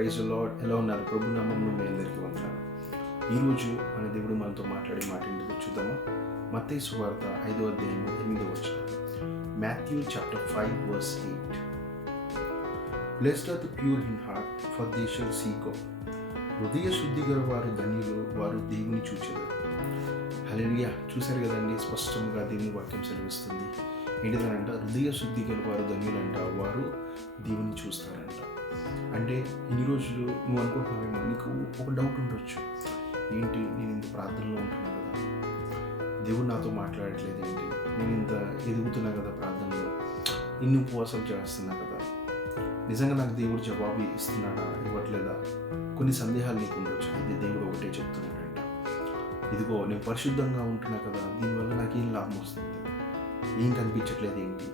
Praise lord. ఎలా ఉన్నారు? ప్రభు నామములో మీ అందరికీ వందనాలు. ఈరోజు మన దేవుడు మనతో మాట్లాడే మాట ఏంటో చూద్దామా? మత్తయి సువార్త 5వ అధ్యాయం 8వ వచనం. Matthew chapter 5 verse 8. Blessed are the pure in heart, for they shall see God. హృదయ శుద్ధి గల వారు ధన్యులు, వారు దేవుని చూచెదరు. హల్లెలూయా. చూశారు కదండి, స్పష్టంగా దేవుని వాక్యం సెలవిస్తుంది. ఏంటిదనంట? హృదయ శుద్ధి గల వారు ధన్యులంట, వారు దేవుని చూస్తారంట. అంటే ఇన్ని రోజులు నువ్వు అనుకుంటున్నావేమో, నీకు ఒక డౌట్ ఉండొచ్చు. ఏంటి, నేను ఇంత ప్రార్థనలో ఉంటున్నా కదా, దేవుడు నాతో మాట్లాడట్లేదు ఏంటి, నేను ఇంత ఎదుగుతున్నా కదా ప్రార్థనలో, ఇన్ని ఉపవాసాలు చేస్తున్నా కదా, నిజంగా నాకు దేవుడు జవాబు ఇస్తున్నాడా, ఇవ్వట్లేదా? కొన్ని సందేహాలు నీకు ఉండొచ్చు. అయితే దేవుడు ఒకటే చెప్తున్నాడంట, ఇదిగో నేను పరిశుద్ధంగా ఉంటున్నా కదా, దీనివల్ల నాకు ఏం లాభం వస్తుంది, ఏం కనిపించట్లేదు ఏంటి,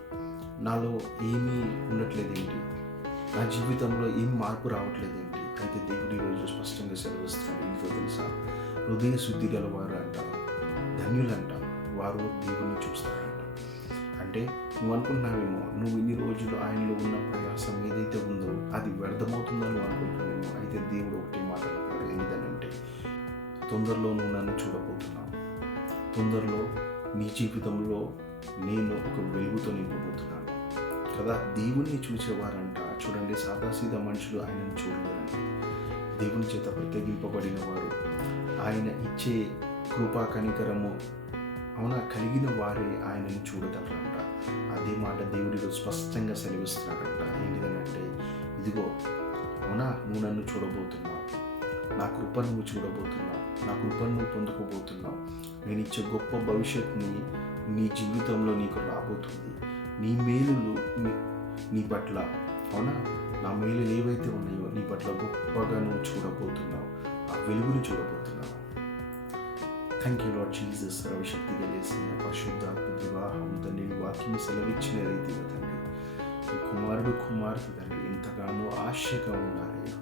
నాలో ఏమీ ఉండట్లేదు ఏంటి, నా జీవితంలో ఏం మార్పు రావట్లేదు ఏంటి? అయితే దేవుడు ఈరోజు స్పష్టంగా సెలవిస్తున్నాడు. ఏంటో తెలుసా? హృదయ శుద్ధి గలవారు అంట, ధన్యులంట, వారు దేవుని చూస్తారంట. అంటే నువ్వు అనుకుంటున్నావేమో, నువ్వు ఇన్ని రోజులు ఆయనలో ఉన్న ప్రయాసం ఏదైతే ఉందో అది వ్యర్థమవుతుందని నువ్వు అనుకుంటున్నావేమో. అయితే దేవుడు ఒకటే మాట్లాడుతున్నాడు. ఏంటంటే, తొందరలో నువ్వు నన్ను చూడబోతున్నావు, తొందరలో నీ జీవితంలో నేను ఒక వెలుగుతో నింపబోతున్నాను కదా. దేవుణ్ణి చూసేవారంట, చూడండి, సాదాసీదా మనుషులు ఆయనను చూడలేరండి. దేవుని చేత ప్రత్యేకింపబడిన వారు, ఆయన ఇచ్చే కృపా కనికరము అవునా కలిగిన వారే ఆయనను చూడగలరంట. అదే మాట దేవుడిలో స్పష్టంగా సెలవిస్తున్నాడంట. ఏంటిదనంటే, ఇదిగో అవునా, నువ్వు నన్ను చూడబోతున్నావు, నా కృప నువ్వు చూడబోతున్నావు, నా కృపను నువ్వు పొందుకోబోతున్నావు, నేను ఇచ్చే గొప్ప భవిష్యత్తుని నీ జీవితంలో నీకు రాబోతుంది. నీ మేలులు నీ పట్ల, అవునా, నా మేలులు ఏవైతే ఉన్నాయో నీ పట్ల గొప్పగా నువ్వు చూడబోతున్నావు, ఆ వెలుగుని చూడబోతున్నావు. Thank you Lord Jesus. సర్వశక్తి కలిసి పరిశుద్ధాత్మ వివాహం తండ్రి వాక్యం సెలవిచ్చిన రీతిగా తండ్రి, ఈ కుమారుడు కుమార్తె తండ్రి ఎంతగానో ఆశగా ఉన్నారయ్యా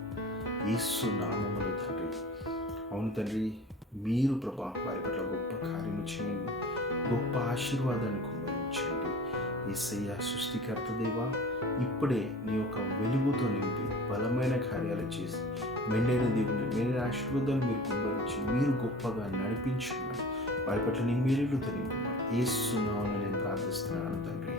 యేసు నామములో తండ్రి. అవును తండ్రి, మీరు ప్రభా వారి పట్ల గొప్ప కార్యము చేయండి, గొప్ప ఆశీర్వాదాన్ని కుమ్మరించండి. యేసయ్య సృష్టికర్త దేవా, ఇప్పుడే నీ యొక్క వెలుగుతో నింపి బలమైన కార్యాలు చేసి మెండైన దేవుని మెండైన ఆశీర్వాదాలు మీరు కుమ్మరించి మీరు గొప్పగా నడిపించమని వారి పట్ల నీ మేలులతో నింపమని యేసు నామములో నేను ప్రార్థిస్తున్నాను తండ్రి.